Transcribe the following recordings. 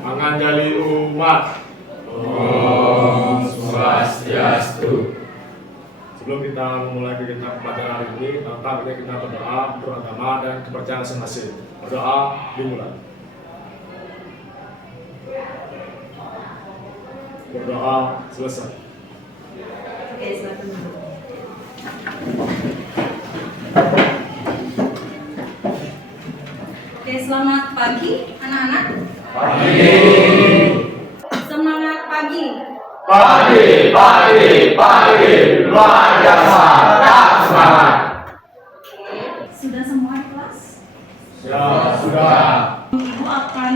Menganjali umat. Om Swastiastu. Sebelum kita memulai kegiatan pelajaran hari ini, tampaknya kita berdoa, beragama dan kepercayaan masing-masing. Berdoa dimulai. Berdoa selesai. Oke, silakan. Oke, selamat pagi anak-anak. Pagi. Semangat pagi. Pagi. Luar biasa. Tak semangat. Oke, sudah semua di kelas? Ya, sudah. Ibu akan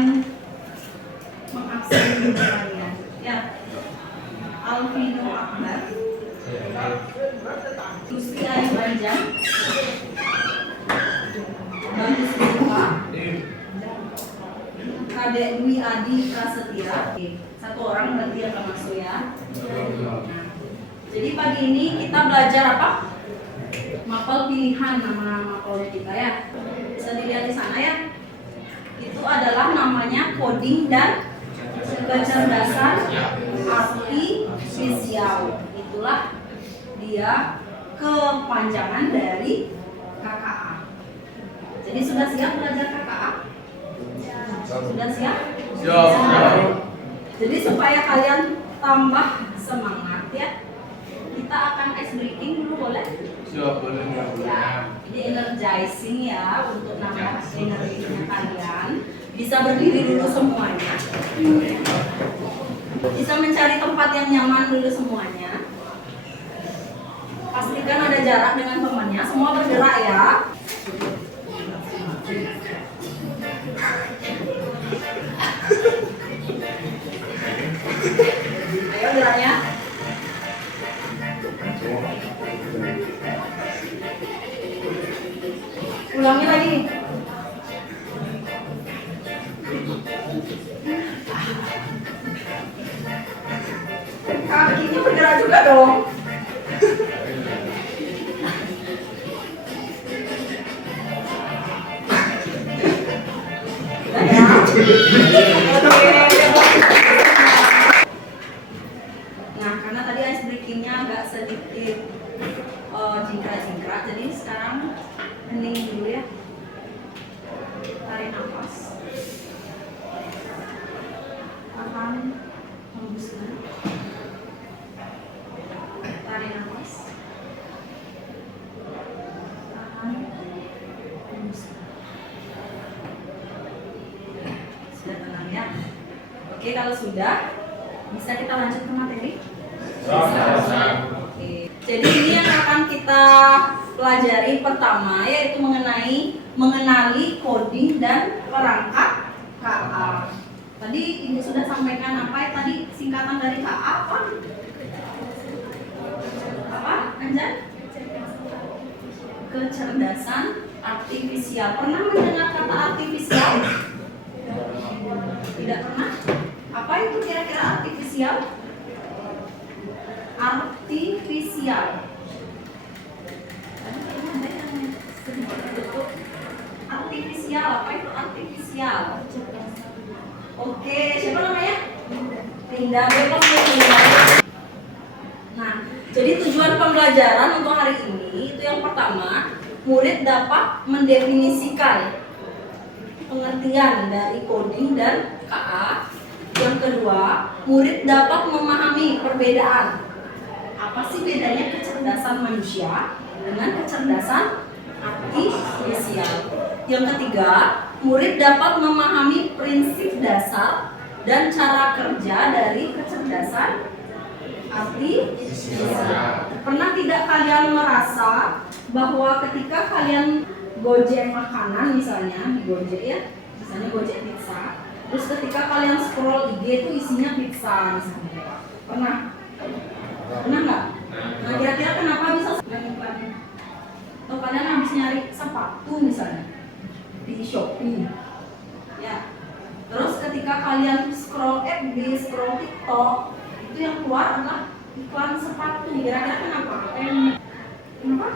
mengabsen dulu kalian. Ya. Alvino Akbar, Susi Ayu Banjang, Bagus Lupa, Kadek Dwi Adi Prasetya. Oke, satu orang berarti akan masuk ya. Nah, jadi pagi ini kita belajar apa? Mapel pilihan, nama mapelnya kita ya. Bisa dilihat di sana ya. Itu adalah namanya coding dan kecerdasan artifisial. Itulah dia kepanjangan dari KKA. Jadi sudah siap belajar KKA? Sudah siap? Siap. Jadi supaya kalian tambah semangat ya, kita akan ice breaking dulu boleh? Siap, boleh. Ya, ini energizing ya untuk nambah energinya kalian. Bisa berdiri dulu semuanya. Bisa mencari tempat yang nyaman dulu semuanya. Pastikan ada jarak dengan temannya. Semua bergerak ya. Ayo geraknya. Ulangi lagi. Kakinya bergerak juga dong. Udah ya. Nah, karena tadi ice breaking-nya agak sedikit jingkrak-jingkrak, jadi sekarang hening dulu ya. Tarik nafas. Tahan, hembuskan. Tarik nafas. Tahan, hembuskan. Sudah tenang ya. Oke, kalau sudah, bisa kita lanjut ke materi? Oke. Jadi ini yang akan kita pelajari pertama yaitu mengenali coding dan perangkat KA. Tadi Ibu sudah sampaikan apa ya tadi singkatan dari KA apa? Apa? Anjan? Kecerdasan artifisial. Pernah mendengar kata artifisial? Tidak pernah? Apa itu kira-kira artifisial? Artifisial. Artifisial, apa itu artifisial? Oke, siapa namanya? Linda. Nah, jadi tujuan pembelajaran untuk hari ini itu yang pertama, murid dapat mendefinisikan pengertian dari coding dan KA. Yang kedua, murid dapat memahami perbedaan. Apa sih bedanya kecerdasan manusia dengan kecerdasan artifisial? Yang ketiga, murid dapat memahami prinsip dasar dan cara kerja dari kecerdasan artifisial. Pernah tidak kalian merasa bahwa ketika kalian gojek makanan misalnya, di Gojek ya, misalnya Gojek pizza, terus ketika kalian scroll IG itu isinya pizza misalnya, pernah nggak? Nah, kira-kira kenapa bisa iklannya? Atau kalian habis nyari sepatu misalnya di Shopee, ya. Terus ketika kalian scroll FB, scroll TikTok, itu yang keluar adalah iklan sepatu. Kira-kira kenapa? Kenapa?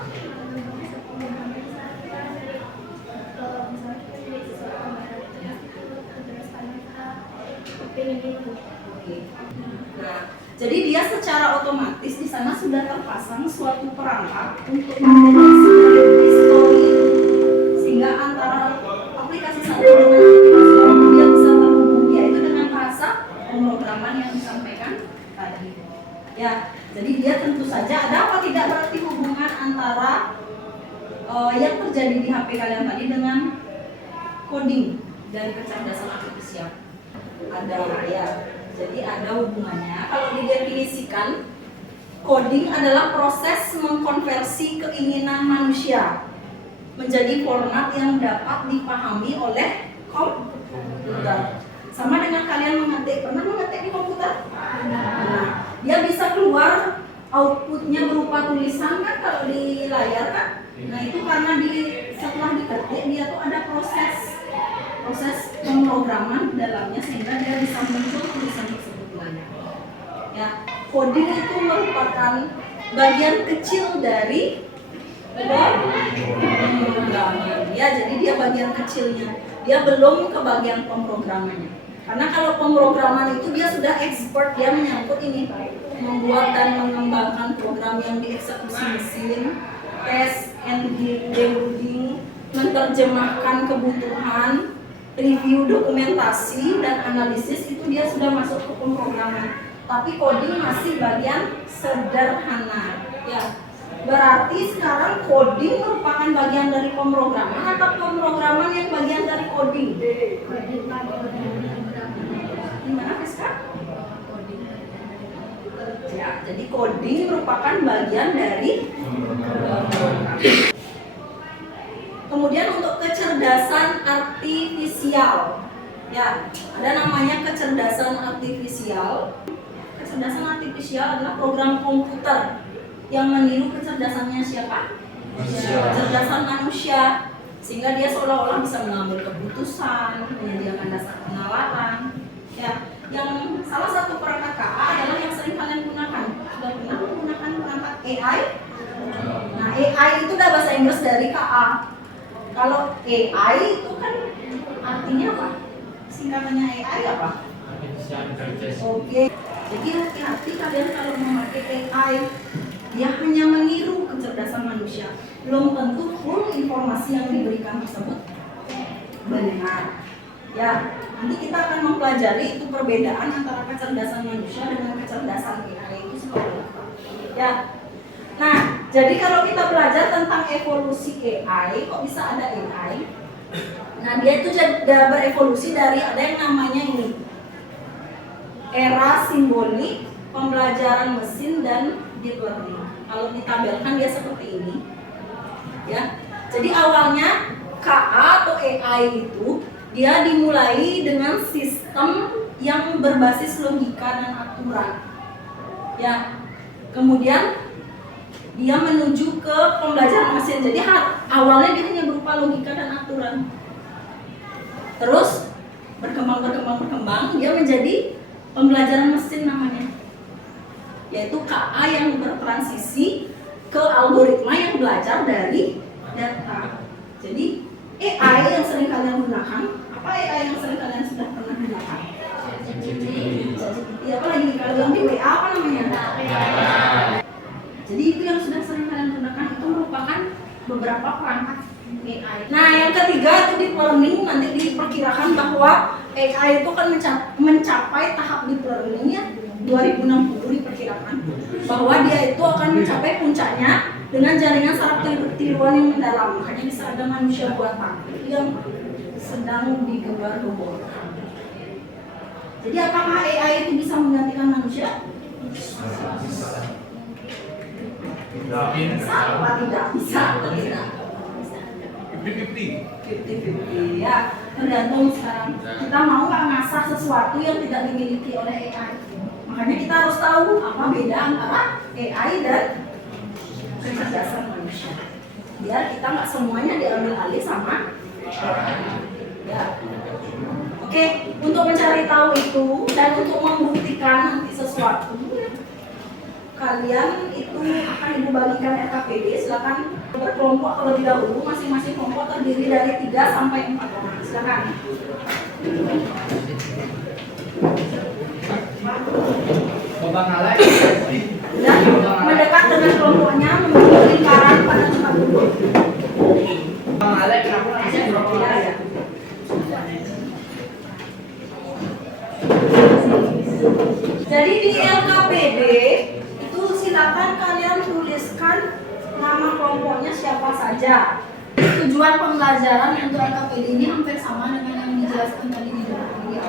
Oke. Nah, jadi dia secara otomatis di sana sudah terpasang suatu perangkat untuk mendeteksi histori, sehingga antara aplikasi satu dengan aplikasi lain dia bisa terhubung, yaitu dengan bahasa pemrograman yang disampaikan tadi. Ya, jadi dia tentu saja ada apa tidak berarti hubungan antara yang terjadi di HP kalian tadi dengan coding dan kecerdasan artifisial. Ada ya. Jadi ada hubungannya. Kalau didefinisikan, coding adalah proses mengkonversi keinginan manusia menjadi format yang dapat dipahami oleh komputer. Sama dengan kalian mengetik, pernah mengetik di komputer? Nah, dia bisa keluar outputnya berupa tulisan kan kalau di layar kan? Nah itu karena setelah diketik dia tuh ada proses pemrograman dalamnya sehingga dia bisa muncul tulisan tersebut di layar. Ya, coding itu merupakan bagian kecil dari pemrograman. Ya, jadi dia bagian kecilnya. Dia belum ke bagian pemrogramannya. Karena kalau pemrograman itu dia sudah expert, dia menyangkut ini membuat dan mengembangkan program yang dieksekusi mesin, test and debugging, menerjemahkan kebutuhan, review dokumentasi dan analisis, itu dia sudah masuk ke pemrograman. Tapi coding masih bagian sederhana. Ya, berarti sekarang coding merupakan bagian dari pemrograman atau pemrograman yang bagian dari coding? Gimana Fiska? Ya, jadi coding merupakan bagian dari pemrograman. Kemudian untuk kecerdasan artifisial, ya ada namanya kecerdasan artifisial. Kecerdasan artifisial adalah program komputer yang meniru kecerdasannya siapa? Kecerdasan manusia, sehingga dia seolah-olah bisa mengambil keputusan, menyediakan dasar penalaran. Ya, yang salah satu perangkat KA adalah yang sering kalian gunakan. Sudah pernah menggunakan perangkat AI? Nah, AI itu udah bahasa Inggris dari KA. Kalau AI itu kan artinya apa? Singkatannya AI apa? Oke. Jadi hati-hati kalian kalau memakai AI, dia hanya meniru kecerdasan manusia. Belum tentu full informasi yang diberikan tersebut benar. Ya, nanti kita akan mempelajari itu perbedaan antara kecerdasan manusia dengan kecerdasan AI itu seperti apa. Ya. Nah, jadi kalau kita belajar tentang evolusi AI, kok bisa ada AI? Nah, dia itu sudah berevolusi dari ada yang namanya ini era simbolik, pembelajaran mesin, dan deep learning. Kalau ditabelkan dia seperti ini, ya. Jadi awalnya KA atau AI itu dia dimulai dengan sistem yang berbasis logika dan aturan, ya. Kemudian dia menuju ke pembelajaran mesin. Jadi awalnya dia hanya berupa logika dan aturan. Terus berkembang, dia menjadi pembelajaran mesin namanya, yaitu KA yang bertransisi ke algoritma yang belajar dari data. Jadi AI yang sering kalian gunakan, apa AI yang sering kalian sudah pernah gunakan? Ya, apa lagi kalau di WA apa namanya? Jadi itu yang sudah sering kalian gunakan, itu merupakan beberapa perangkat AI. Nah, yang ketiga itu deep learning. Nanti diperkirakan bahwa AI itu kan mencapai tahap deep learningnya 2060 diperkirakan bahwa dia itu akan mencapai puncaknya dengan jaringan saraf tiruan yang mendalam. Makanya bisa ada manusia buatan yang sedang digembar-gemborkan. Jadi apakah AI itu bisa menggantikan manusia? Bisa apa tidak? Bisa atau tidak? 50-50 ya, tergantung sekarang kita mau nggak ngasah sesuatu yang tidak dimiliki oleh AI. Makanya kita harus tahu apa beda antara AI dan kecerdasan manusia, biar kita nggak semuanya diambil alih sama AI. Ya. Oke, untuk mencari tahu itu dan untuk membuktikan nanti sesuatu, kalian itu akan ibu bagikan RKPD. Silakan berkelompok terlebih dahulu, masing-masing kelompok terdiri dari 3 sampai 4 orang. Silakan. Dan mendekat dengan kelompoknya membentuk lingkaran pada tempat duduk. Ya, ya. Jadi di LKPD itu silakan kalian tuliskan nama kelompoknya siapa saja. Tujuan pembelajaran untuk LKPD ini hampir sama dengan yang dijelaskan tadi di awal ya.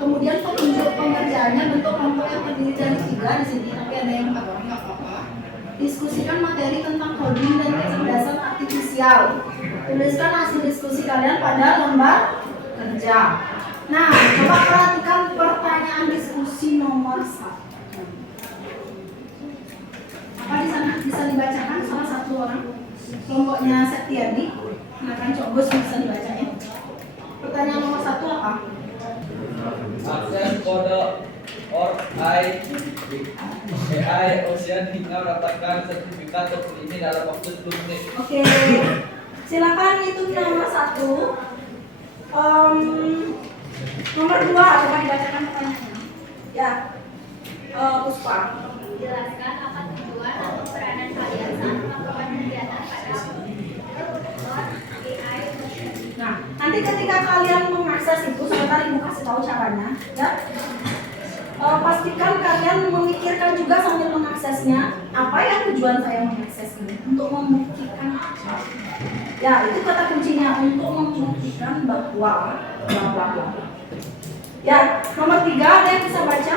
Kemudian petunjuk pengerjaannya bentuk kelompok yang terdiri dari 3 di sini, tapi ada yang 4 orang nggak apa-apa. Diskusikan materi tentang coding dan kecerdasan artifisial. Tuliskan hasil diskusi kalian pada lembar kerja. Nah, coba perhatikan pertanyaan diskusi nomor 1. Apa di sana bisa dibacakan salah satu orang? Kelompoknya Septiadi. Nah, kan Cok Gus bisa dibacanya. Pertanyaan nomor 1 apa? Akses kode AI Ocean hingga mendapatkan sertifikat dokter ini dalam waktu 10 menit. Oke, silakan hitung nomor 1. Nomor 2, coba dibacakan pertanyaannya. Ya, Puspa. Jelaskan apa tujuan atau peranan kalian saat melakukan kegiatan pada AI. Nah, nanti ketika kalian mengakses itu, sebentar Ibu kasih tahu caranya, ya. Pastikan kalian memikirkan juga sambil mengaksesnya, apa ya tujuan saya mengakses ini? Untuk membuktikan apa? Ya, itu kata kuncinya, untuk membuktikan bahwa bla bla bla. Ya, nomor 3 ada yang bisa baca?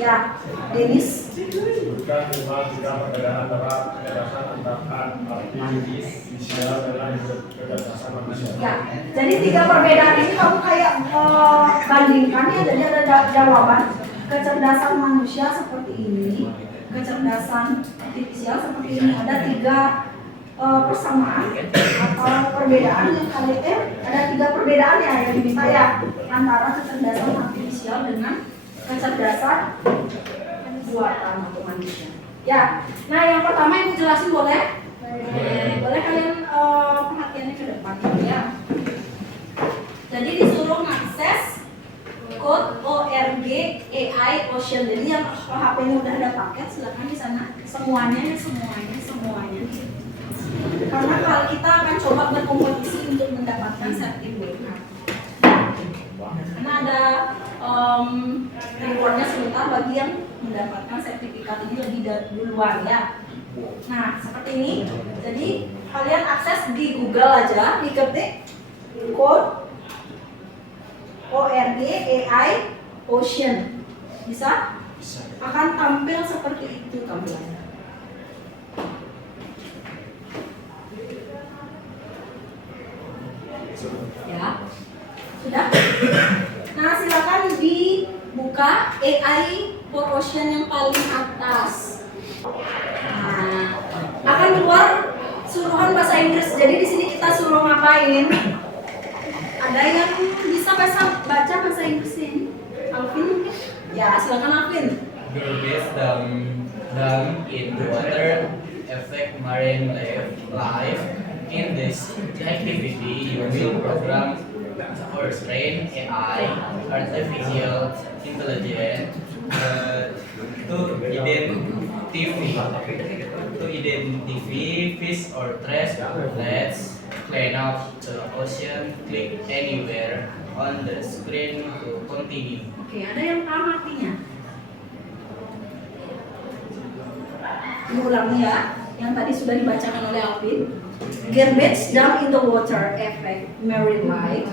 Ya, Denis. Bukan cuma 3 perbedaan antara kecerdasan artifisial dengan kecerdasan manusia. Ya, jadi 3 perbedaan ini kamu kayak bandingkan ya, jadi ada jawaban. Kecerdasan manusia seperti ini, kecerdasan artifisial seperti ini. Ada 3 persamaan atau perbedaan yang kalian ada 3 perbedaan ya yang diminta ya antara kecerdasan artifisial dengan kecerdasan buatan atau manusia. Ya, nah yang pertama Ibu jelasin boleh? Boleh kalian perhatiannya ke depan ya. Jadi disuruh mengakses code ORG AI Ocean. Jadi yang HP-nya udah ada paket silakan di sana semuanya. Karena kalau kita akan coba berkompetisi untuk mendapatkan sertifikat. Karena ada rewardnya sebentar bagi yang mendapatkan sertifikat ini lebih duluan ya. Nah seperti ini. Jadi kalian akses di Google aja, diketik code ORG AI Ocean. Bisa? Akan tampil seperti itu tampilannya. Ya, sudah. Nah, silakan dibuka AI for Ocean yang paling atas. Nah, akan keluar suruhan bahasa Inggris. Jadi di sini kita suruh ngapain? Ada yang bisa baca bahasa Inggris ini? Alvin mungkin? Ya, silakan Alvin. Garbage dump in water affect marine life. In this activity, you will program or train AI, artificial intelligence, to identify fish or trash. Let's clean up the ocean. Click anywhere on the screen to continue. Oke, ada yang paham artinya? Ulangi ya, yang tadi sudah dibacakan oleh Alvin. Garbage dump in the water affect marine life.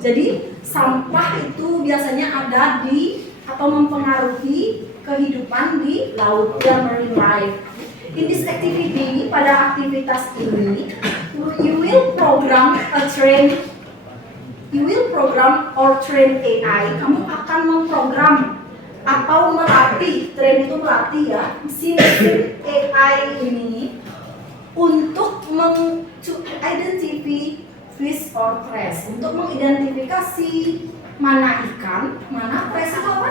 Jadi sampah itu biasanya ada di atau mempengaruhi kehidupan di laut dan marine life. In this activity, pada aktivitas ini, you will program or train AI. Kamu akan memprogram atau melatih, train itu melatih ya, mesin AI ini untuk identify fish or trash, untuk mengidentifikasi mana ikan, mana trash itu apa?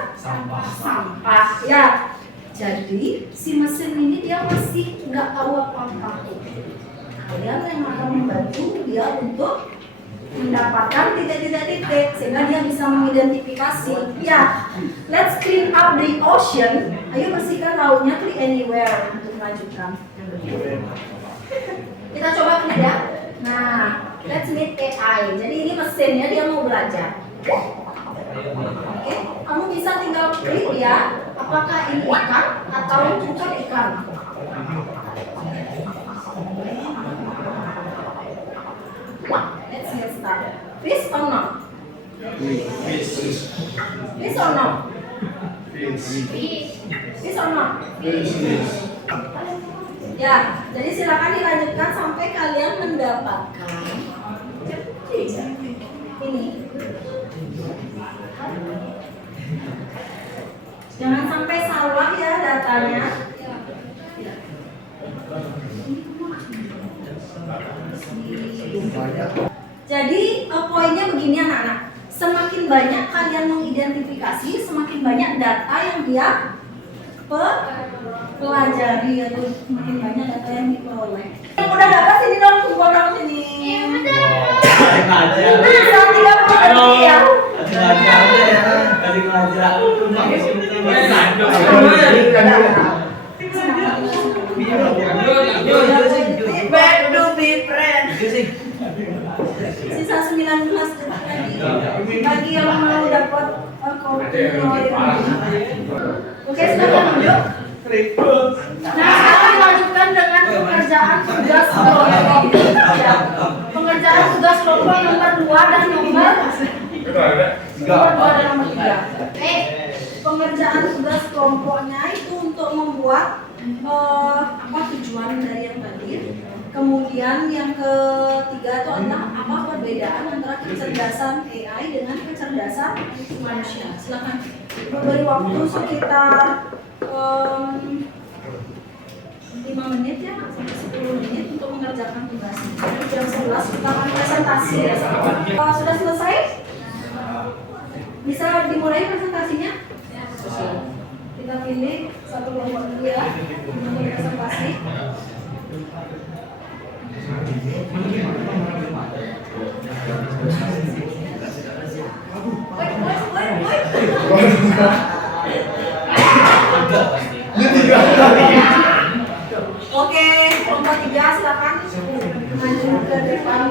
Sampah ya. Jadi si mesin ini dia masih nggak tahu apa-apa. Kalian yang akan membantu dia untuk mendapatkan titik-titik sehingga dia bisa mengidentifikasi. Ya, let's clean up the ocean. Ayo bersihkan lautnya, click anywhere untuk melanjutkan. Kita coba klik ya. Nah, let's meet AI. Jadi ini mesinnya, dia mau belajar. Oke, kamu bisa tinggal klik ya. Apakah ini ikan atau bukan ikan? Let's get started. Fish or not? Fish or not? Fish or not? Ya, jadi silakan dilanjutkan sampai kalian mendapatkan ini. Jangan sampai salah ya datanya. Jadi poinnya begini anak-anak. Semakin banyak kalian mengidentifikasi, semakin banyak data yang dia pelajari, atau semakin banyak data yang diperoleh. Yang udah dapat sini dong, kumpul dong sini. Bisa 30 detik ya. Back to be friends. Sisa 19 detik lagi. Bagi yang mau dapat kopi. Oke, silakan duduk. Nah, sekarang dilanjutkan dengan pengerjaan tugas kelompok. Ya. Pengerjaan tugas kelompok nomor 2 dan nomor 2 dan nomor 3. Pengerjaan tugas kelompoknya itu untuk membuat apa tujuan dari yang tadi. Kemudian yang ketiga itu adalah apa perbedaan antara kecerdasan AI dengan kecerdasan manusia. Silakan beri waktu sekitar 5 menit ya, sampai 10 menit untuk mengerjakan tugasnya. Jam 11 kita akan presentasi ya. Sudah selesai? Bisa dimulai presentasinya? Kita pilih satu kelompok dulu ya untuk presentasi. Oke, kelompok 3 silakan maju ke depan.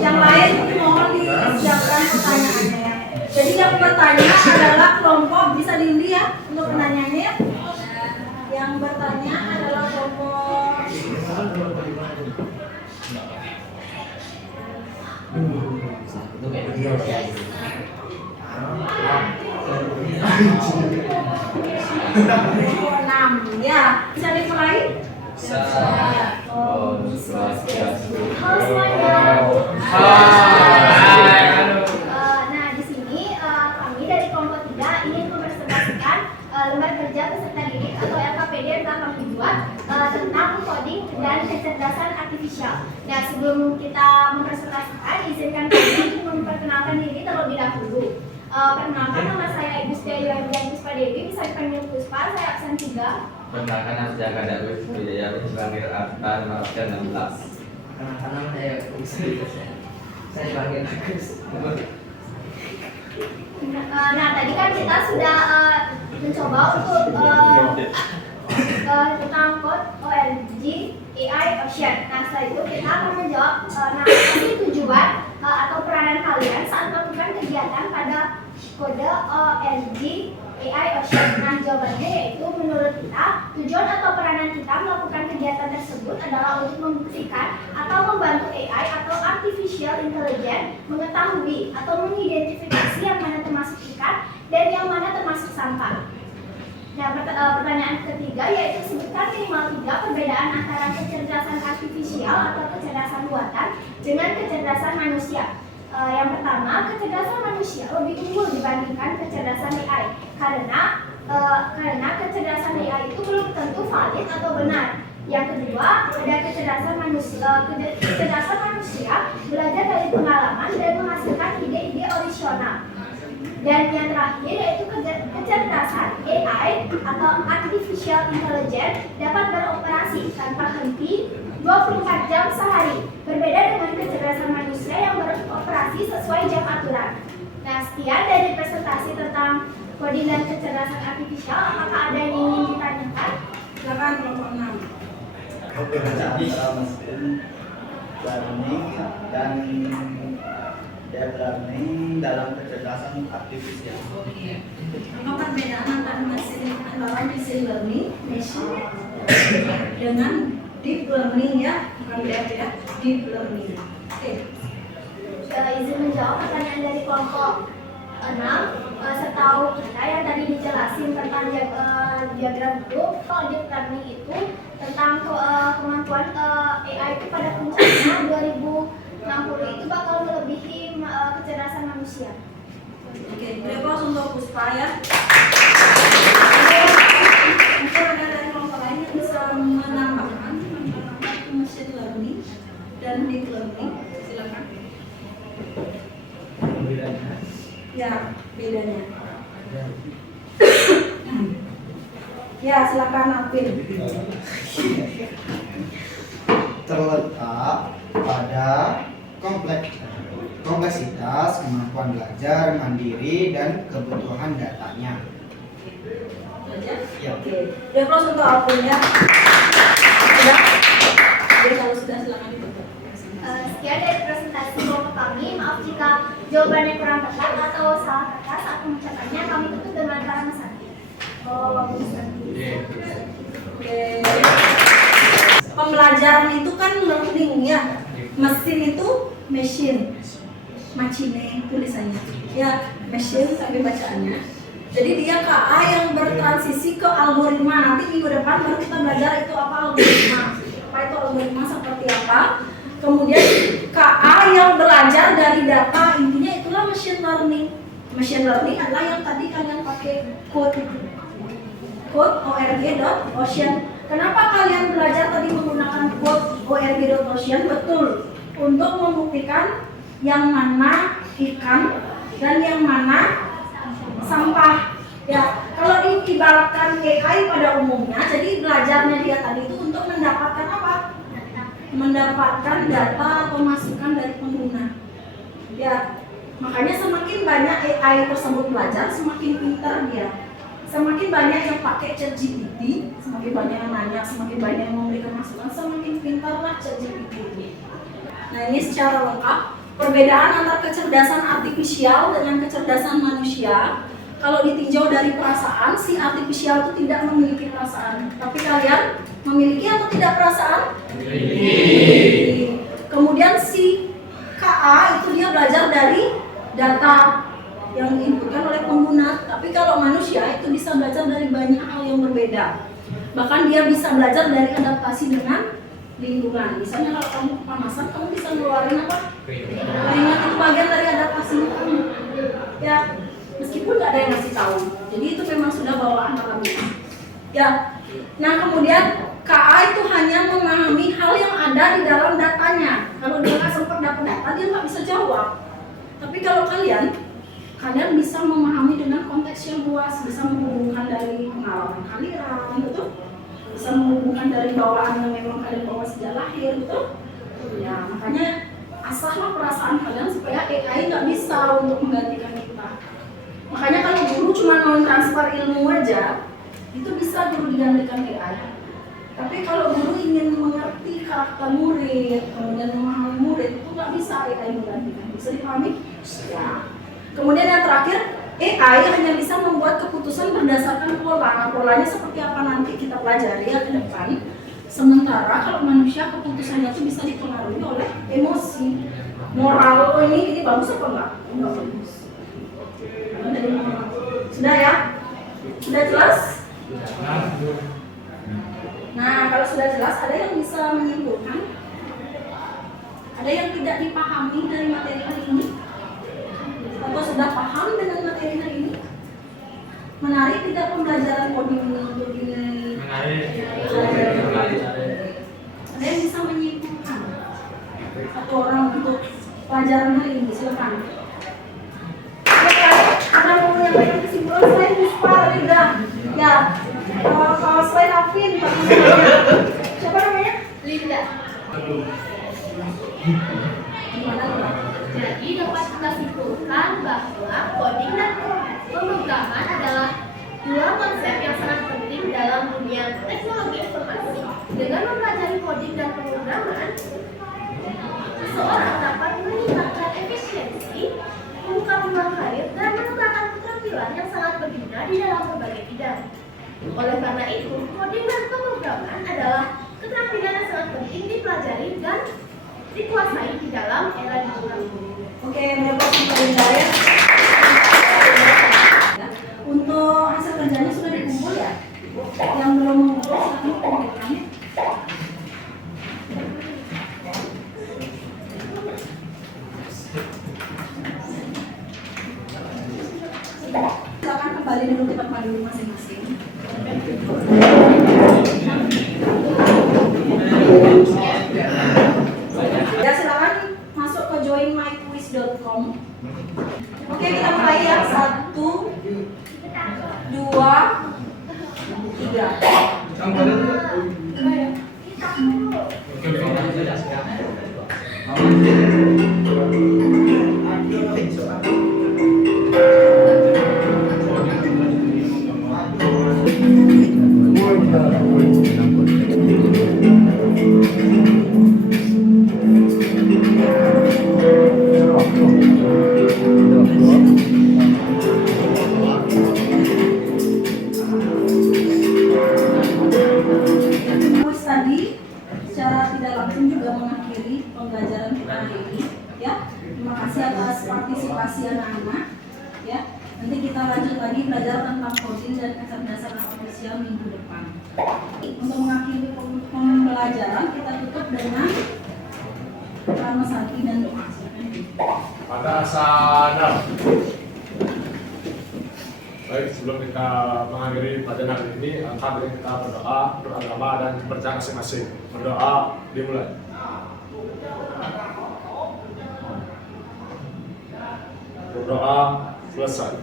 Yang lain mohon disiapkan pertanyaannya ya. Jadi yang bertanya adalah kelompok, bisa diundi ya untuk pertanyaannya ya. Yang bertanya adalah kelompok kelompok 6 ya. Bisa dimulai? Halo semuanya. Nah, di sini kami dari kelompok 3 ingin mempresentasikan lembar kerja peserta didik atau LKPD yang telah kami buat tentang coding dan kecerdasan artifisial. Nah, sebelum kita mempresentasikan, izinkan kami untuk memperkenalkan diri terlebih dahulu. Perkenalkan, nama saya Ibu Setiayu Puspa Dewi, bisa dipanggil Puspa, saya absen 3. Perkenalkan nama saya Kadawi Wijaya dipanggil Akbar Martian 16. Karena saya saya dipanggil Agus. Nah, tadi kan kita sudah mencoba untuk tentang code ORG AI Ocean. Nah, setelah itu kita akan menjawab nah, apa sih tujuan atau peranan kalian saat melakukan kegiatan pada kode ORG AI Ocean. Nah, jawabannya yaitu menurut kita tujuan atau peranan kita melakukan kegiatan tersebut adalah untuk membuktikan atau membantu AI atau artificial intelligence mengetahui atau mengidentifikasi yang mana termasuk ikan dan yang mana termasuk sampah. Nah, pertanyaan ketiga yaitu sebutkan minimal 3 perbedaan antara kecerdasan artifisial atau kecerdasan buatan dengan kecerdasan manusia. Yang pertama, kecerdasan manusia lebih unggul dibandingkan kecerdasan AI karena kecerdasan AI itu belum tentu valid atau benar. Yang kedua, ada kecerdasan manusia. Kecerdasan manusia belajar dari pengalaman dan menghasilkan ide-ide original. Dan yang terakhir yaitu kecerdasan AI atau artificial intelligence dapat beroperasi tanpa henti 24 jam sehari. Berbeda dengan kecerdasan manusia yang beroperasi sesuai jam aturan. Nah, sekian dari presentasi tentang coding dan kecerdasan artifisial. Apakah ada yang ingin ditanyakan? Silakan kelompok 6. Perbedaan antara mesin learning dan deep learning dalam kecerdasan artifisial. Apa perbedaan antara machine learning dengan deep learning ya, bukan deep ya, deep learning. Oke. Izin menjawab pertanyaan dari kelompok 6. Setahu kita yang tadi dijelasin tentang diagram grup, kalau deep learning itu tentang kemampuan AI itu pada puncaknya 2060 itu bakal melebihi kecerdasan manusia. Oke, berapa untuk Puspa ya? Mungkin ada dari kelompok lain yang bisa menambahkan antara machine learning dan deep learning. Silakan. Ya, bedanya. Ya, silakan Alvin. Terletak pada kompleksitas, kemampuan belajar mandiri, dan kebutuhan datanya. Ya. Oke, udah close untuk Alvin ya. Sudah? Oke, kalau sudah silakan ditutup. Sekian dari presentasi kelompok kami. Maaf jika jawabannya kurang tepat atau salah kata saat pengucapannya. Kami tutup dengan para mesati. Oh, bagus. Oke. Pembelajaran itu kan learning ya. Mesin itu machine. Machine tulisannya. Ya, machine sampai bacaannya. Jadi dia KA yang bertransisi ke algoritma. Nanti minggu depan baru kita belajar itu apa algoritma. Apa itu algoritma seperti apa. Kemudian KA yang belajar dari data, intinya itulah machine learning. Machine learning adalah yang tadi kalian pakai code org.ocean. Kenapa kalian belajar tadi menggunakan code org.ocean? Betul, untuk membuktikan yang mana ikan dan yang mana sampah. Ya, kalau diibaratkan AI pada umumnya, jadi belajarnya dia tadi itu untuk mendapatkan apa? Mendapatkan data atau masukan dari pengguna. Ya, makanya semakin banyak AI tersebut belajar, semakin pintar dia. Semakin banyak yang pakai ChatGPT, semakin banyak yang nanya, semakin banyak yang memberikan masukan, semakin pintarlah ChatGPT. Nah, ini secara lengkap perbedaan antara kecerdasan artifisial dengan kecerdasan manusia. Kalau ditinjau dari perasaan, si artifisial itu tidak memiliki perasaan. Tapi kalian memiliki atau tidak perasaan? Memiliki. Kemudian si KA itu dia belajar dari data yang diinputkan oleh pengguna. Tapi kalau manusia itu bisa belajar dari banyak hal yang berbeda. Bahkan dia bisa belajar dari adaptasi dengan lingkungan. Misalnya kalau kamu kepanasan, kamu bisa ngeluarin apa? Keringat itu bagian dari adaptasi kamu. Ya, meskipun nggak ada yang ngasih tahu. Jadi itu memang sudah bawaan alamiah. Ya. Nah, kemudian KA itu hanya memahami hal yang ada di dalam datanya. Kalau dia nggak sempat dapat data, dia nggak bisa jawab. Tapi kalau kalian bisa memahami dengan konteks yang luas, bisa menghubungkan dari pengalaman kalian, betul? Bisa menghubungkan dari bawaan yang memang kalian bawa sejak lahir, betul? Ya, makanya asahlah perasaan kalian supaya AI nggak bisa untuk menggantikan kita. Makanya kalau guru cuma mau transfer ilmu aja, itu bisa guru digantikan AI. Tapi kalau guru ingin mengerti karakter murid, kemudian memahami murid, itu nggak bisa AI menggantikan. Bisa dipahami? Ya. Kemudian yang terakhir, AI hanya bisa membuat keputusan berdasarkan pola. Nah, polanya seperti apa nanti kita pelajari ya ke depan. Sementara kalau manusia keputusannya itu bisa dipengaruhi oleh emosi, moral. Oh ini bagus apa enggak? Enggak bagus. Sudah ya? Sudah jelas? Nah, kalau sudah jelas, ada yang bisa menyimpulkan? Ada yang tidak dipahami dari materi hari ini? Atau sudah paham dengan materi hari ini? Menarik tidak pembelajaran coding untuk ini? Menarik. Ada yang bisa menyimpulkan? Satu orang untuk pelajaran hari ini, silakan. Ada mau menyampaikan kesimpulan selain Puspa tadi udah? Ya, kalau selain Alvin, siapa namanya? Linda. Gimana Pak? Jadi dapat kita simpulkan bahwa coding dan pemrograman adalah dua konsep yang sangat penting dalam dunia teknologi informasi. Dengan mempelajari coding dan pemrograman, seseorang dapat meningkatkan efisiensi, membuka peluang karir, dan mengembangkan keterampilan yang sangat berguna di dalam berbagai bidang. Oleh karena itu, coding dan pemrograman adalah keterampilan yang sangat penting dipelajari dan dikuasai di dalam era digital. Oke, berapa sebentar ya. Untuk hasil kerjanya sudah dikumpul ya? Yang belum mengumpul silahkan kumpulkan. Silakan kembali dulu ke tempat dulu masing-masing. Ya silakan masuk ke joinmyquiz.com. Oke, kita mulai ya. 1, 2, 3. Kuis tadi secara tidak langsung juga mengakhiri pembelajaran kita hari ini ya. Terima kasih atas partisipasi anak-anak ya. Nanti kita lanjut lagi belajar tentang coding dan kecerdasan artifisial minggu depan. Untuk mengakhiri pembelajaran kita tutup dengan Rama Santi dan doa. Pada sadar. Baik, sebelum kita mengakhiri pelajaran hari ini, mari kita berdoa, beragama dan percaya masing-masing. Berdoa dimulai. Berdoa selesai.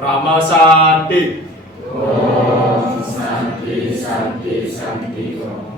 Rama Santi. Om Santi Santi Santi Om.